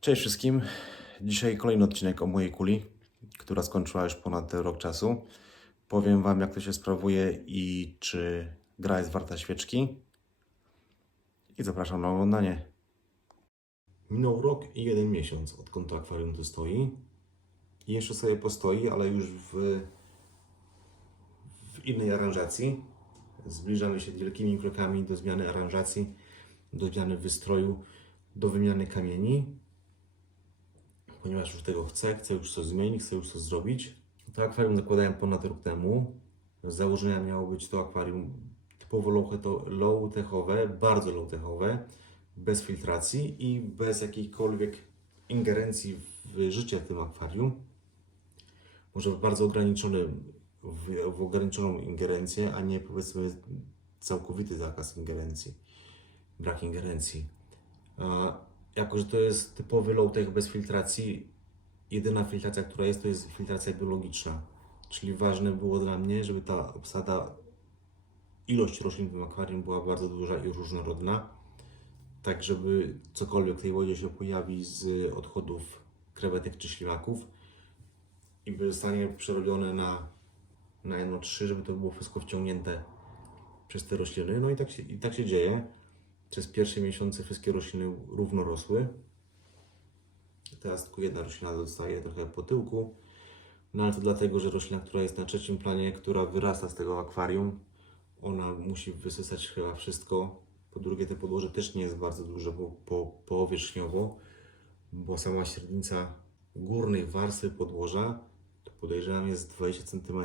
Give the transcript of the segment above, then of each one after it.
Cześć wszystkim. Dzisiaj kolejny odcinek o mojej kuli, która skończyła już ponad rok czasu. Powiem Wam, jak to się sprawuje i czy gra jest warta świeczki. I zapraszam na oglądanie. Minął rok i jeden miesiąc, odkąd to akwarium tu stoi. I jeszcze sobie postoi, ale już w, w innej aranżacji. Zbliżamy się wielkimi krokami do zmiany aranżacji, do zmiany wystroju, do wymiany kamieni ponieważ już tego chcę, chcę już coś zmienić, chcę już coś zrobić. To akwarium zakładałem ponad rok temu. Z założenia miało być to akwarium typowo low- low-techowe, bardzo low-techowe, bez filtracji i bez jakiejkolwiek ingerencji w życie w tym akwarium. Może w bardzo ograniczonym, w, w ograniczoną ingerencję, a nie powiedzmy całkowity zakaz ingerencji, brak ingerencji. Jako, że to jest typowy low-tech bez filtracji, jedyna filtracja, która jest, to jest filtracja biologiczna. Czyli ważne było dla mnie, żeby ta obsada, ilość roślin w tym akwarium była bardzo duża i różnorodna. Tak, żeby cokolwiek w tej wodzie się pojawi z odchodów krewetek czy ślimaków i by zostanie przerobione na, na NO3, żeby to było wszystko wciągnięte przez te rośliny. No i tak się, i tak się dzieje. Przez pierwsze miesiące wszystkie rośliny równo rosły. Teraz tylko jedna roślina dostaje trochę po tyłku. No ale to dlatego, że roślina, która jest na trzecim planie, która wyrasta z tego akwarium, ona musi wysysać chyba wszystko. Po drugie, te podłoże też nie jest bardzo duże po, po, powierzchniowo, bo sama średnica górnych warstwy podłoża to podejrzewam jest 20 cm.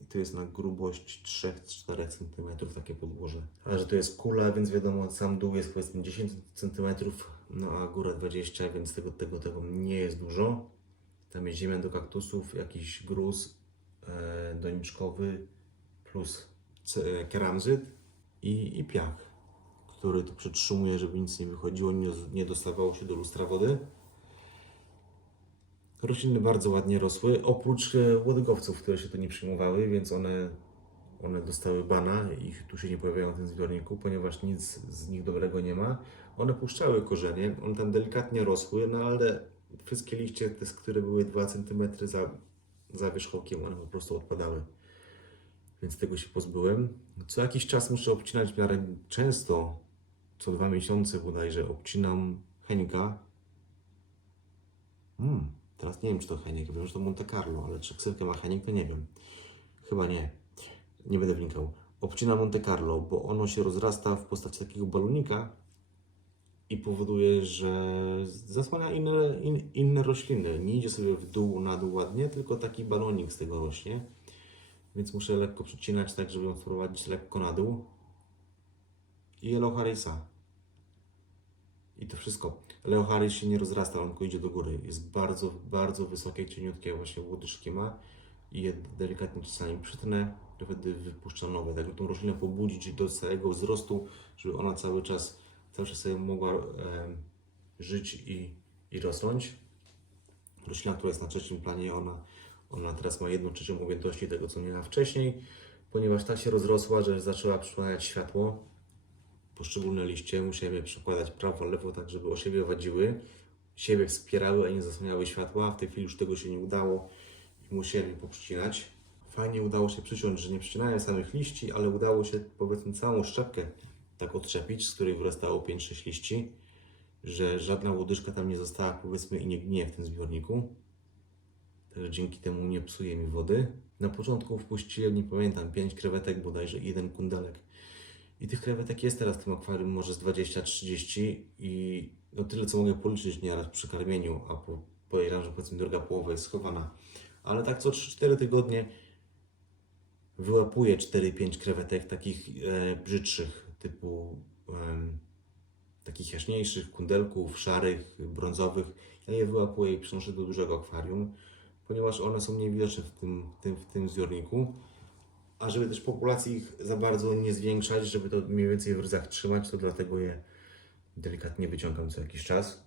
I to jest na grubość 3-4 cm takie podłoże. Ale że to jest kula, więc wiadomo, sam dół jest powiedzmy 10 cm, no a góra 20, więc tego, tego, tego nie jest dużo. Tam jest ziemia do kaktusów, jakiś gruz e, doniczkowy plus ce- keramzyt i, i piach, który to przytrzymuje, żeby nic nie wychodziło, nie, nie dostawało się do lustra wody. Rośliny bardzo ładnie rosły, oprócz e, łodygowców, które się tu nie przyjmowały, więc one, one dostały bana i tu się nie pojawiają w tym zbiorniku, ponieważ nic z nich dobrego nie ma. One puszczały korzenie, one tam delikatnie rosły, no ale wszystkie liście, te, które były 2 cm za, za wierzchołkiem, one po prostu odpadały. Więc tego się pozbyłem. Co jakiś czas muszę obcinać w miarę często, co dwa miesiące bodajże, obcinam Henka, Hmm, teraz nie wiem, czy to Henik, wiem, że to Monte Carlo, ale czy ksywkę ma Henik, to nie wiem. Chyba nie. Nie będę wnikał. Obcina Monte Carlo, bo ono się rozrasta w postaci takiego balonika i powoduje, że zasłania inne, in, inne rośliny. Nie idzie sobie w dół, na dół ładnie, tylko taki balonik z tego rośnie. Więc muszę lekko przycinać, tak żeby ją wprowadzić lekko na dół. I Yellow Harrisa. I to wszystko. Leo Harris się nie rozrasta, on tylko idzie do góry. Jest bardzo, bardzo wysokie, cieniutkie właśnie łodyżki ma i je delikatnie czasami przytnę, to wtedy wypuszcza nowe. Tak, tą roślinę pobudzić do całego wzrostu, żeby ona cały czas, cały czas sobie mogła em, żyć i, i rosnąć. Roślina, która jest na trzecim planie, ona, ona teraz ma jedną trzecią objętości tego, co miała wcześniej, ponieważ tak się rozrosła, że zaczęła przysłaniać światło poszczególne liście musiałem je przekładać prawo, lewo, tak żeby o siebie wadziły, siebie wspierały, a nie zasłaniały światła. W tej chwili już tego się nie udało i musiałem je poprzycinać. Fajnie udało się przyciąć, że nie przycinałem samych liści, ale udało się powiedzmy całą szczepkę tak odczepić, z której wyrastało 5-6 liści, że żadna łodyżka tam nie została powiedzmy i nie gnije w tym zbiorniku. Także dzięki temu nie psuje mi wody. Na początku wpuściłem, nie pamiętam, 5 krewetek bodajże i jeden kundelek. I tych krewetek jest teraz w tym akwarium może z 20-30 i no tyle co mogę policzyć nieraz przy karmieniu, a po, podejrzewam, że powiedzmy druga połowa jest schowana. Ale tak co 3-4 tygodnie wyłapuję 4-5 krewetek takich e, brzydszych, typu em, takich jaśniejszych, kundelków, szarych, brązowych. Ja je wyłapuję i przynoszę do dużego akwarium, ponieważ one są niewidoczne w tym, tym, w tym zbiorniku. A żeby też populacji ich za bardzo nie zwiększać, żeby to mniej więcej w ryzach trzymać, to dlatego je delikatnie wyciągam co jakiś czas.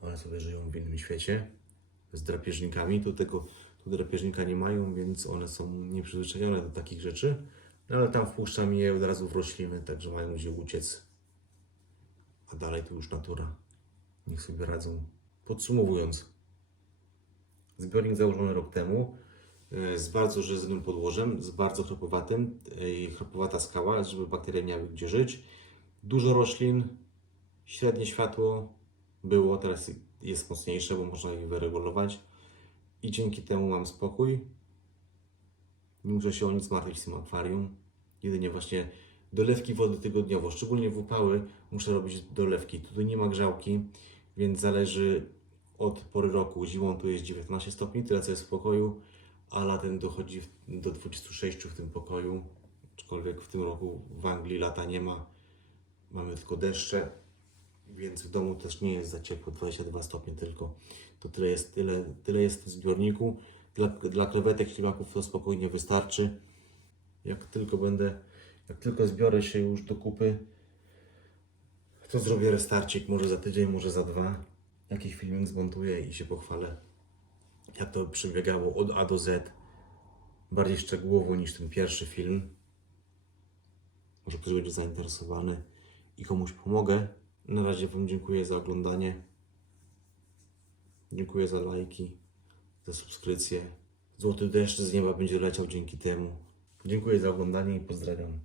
One sobie żyją w innym świecie z drapieżnikami. Tu tego tu drapieżnika nie mają, więc one są nieprzyzwyczajone do takich rzeczy. No ale tam wpuszczam je od razu w rośliny, także mają gdzie uciec. A dalej to już natura. Niech sobie radzą. Podsumowując, zbiornik założony rok temu z bardzo żyznym podłożem, z bardzo chropowatym, e, i chropowata skała, żeby bakterie miały gdzie żyć. Dużo roślin, średnie światło było, teraz jest mocniejsze, bo można je wyregulować i dzięki temu mam spokój. Nie muszę się o nic martwić w tym akwarium. Jedynie właśnie dolewki wody tygodniowo, szczególnie w upały muszę robić dolewki. Tutaj nie ma grzałki, więc zależy od pory roku. Zimą tu jest 19 stopni, tyle co jest w pokoju, a latem dochodzi do 26 w tym pokoju. Aczkolwiek w tym roku w Anglii lata nie ma, mamy tylko deszcze, więc w domu też nie jest za ciepło, 22 stopnie tylko. To tyle jest, tyle, tyle jest w zbiorniku. Dla, dla krewetek, ślimaków to spokojnie wystarczy. Jak tylko będę, jak tylko zbiorę się już do kupy, to zrobię restarcik, może za tydzień, może za dwa. Jakiś filmik zmontuję i się pochwalę, jak to przebiegało od A do Z. Bardziej szczegółowo niż ten pierwszy film. Może ktoś będzie zainteresowany i komuś pomogę. Na razie Wam dziękuję za oglądanie. Dziękuję za lajki, za subskrypcję. Złoty deszcz z nieba będzie leciał dzięki temu. Dziękuję za oglądanie i pozdrawiam.